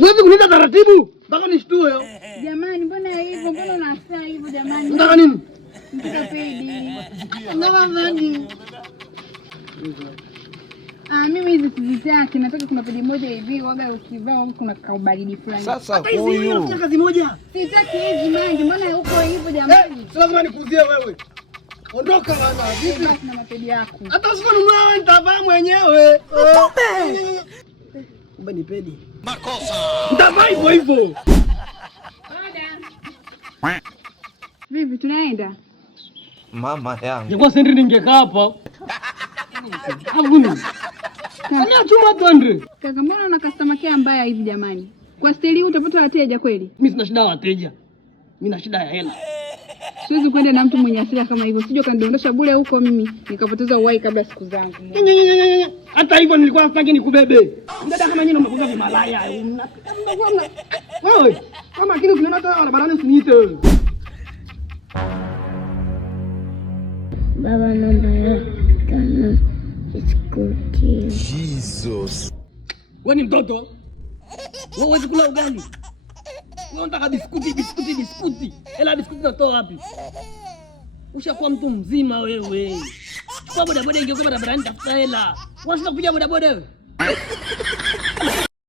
Wewe kuniita taratibu mpaka nishtue. Jamani, mbona hivyo? Mbona unasaa hivyo jamani? Unataka nini? Nataka pedi. Unataka nini? Mimi hizi sizitaki, nataka kuna pedi moja hivi waga ukivaa kuna kaubaridi fulani. Sasa huyu unafanya kazi moja. Sitaki hizi mangi, mbona uko hivyo jamani? Sio lazima nikuzie wewe. Ondoka bana. Vipi na mapedi yako? Hata usiponunua wewe nitavaa mwenyewe. Kumbe ni pedi. Makosa. Nitavaa hivyo hivyo. Vipi tunaenda? Mama yangu. Ningekuwa sendi ningekaa hapa. Avuni. Kama chuma twende. Kaka, mbona una customer care mbaya hivi jamani? Kwa steli utapata wateja kweli? Mimi sina shida ya wateja. Mimi na shida ya hela. Siwezi kwenda na mtu mwenye hasira kama hivyo. Sije kanidondosha bure huko mimi nikapoteza uhai kabla siku zangu. Hata hivyo nilikuwa nafangi nikubebe. Dada kama nyinyi mmekuja vimalaya. Wewe, kama lakini ukiona hata barabarani usiniite wewe. Baba namba ya tano. Jesus. Wewe ni mtoto? Wewe huwezi kula ugali? Wewe unataka biskuti. Hela biskuti natoa wapi? Ushakuwa mtu mzima wewe. Chukua bodaboda ingekuwa barabarani tafuta hela. Unataka kupiga bodaboda wewe?